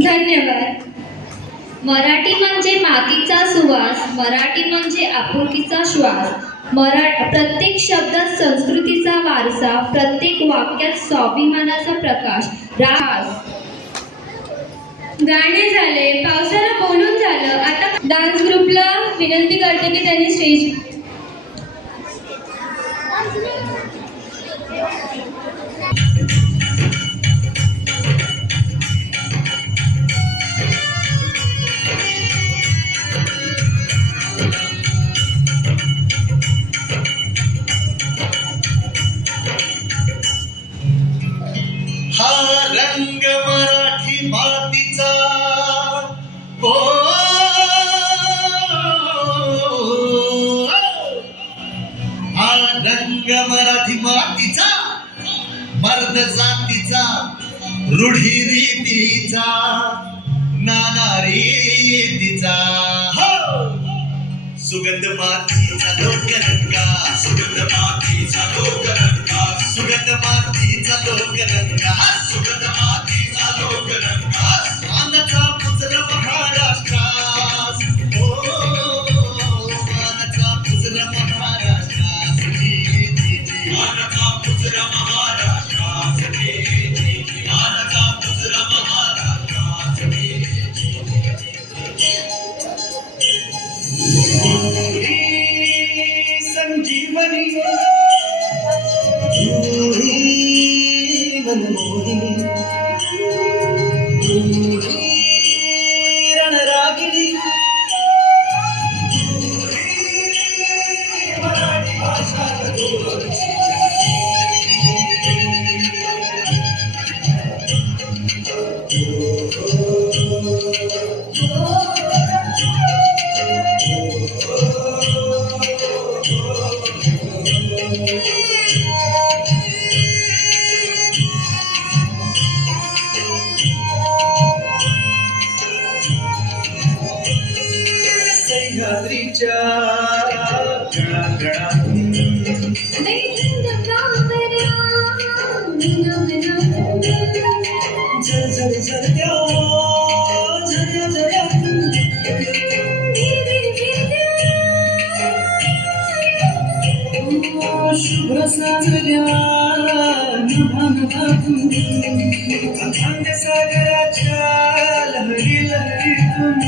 धन्यवाद. मराठी म्हणजे मातीचा सुवास, मराठी म्हणजे आपुलकीचा श्वास. प्रत्येक शब्दात संस्कृतीचा वारसा, प्रत्येक वाक्यात स्वाभिमानाचा प्रकाश. रास गाणे झाले, पावसाला बोलून झालं. आता डान्स ग्रुपला विनंती करते की त्यांनी स्टेज हा रंग मराठी मातीचा ओ हा रंग मराठी मातीचा मर्द जातीचा रूढी रीतीचा नाना रीतीचा हो सुगंध मातीचा लोकरंगा सुगंध मातीचा लोकरंगा सुगंध मातीचा लोकरंगा सुगंध मातीचा लोकरंगा मानाचा पुजरा महाराष्ट्रास ओ मानाचा पुजरा महाराष्ट्रास मानाचा पुजरा महाराष्ट्रास मानाचा पुजरा महाराष्ट्रास संजीवनी मनमोहिनी रणरागिणी मराठी भाषा सह्याद्रीच्या गणागणातून झरझर झरत्या झऱ्या झऱ्यातून शुभ्र साजल्या नभा नभातून अथांग सागराच्या लहरी लहरीतून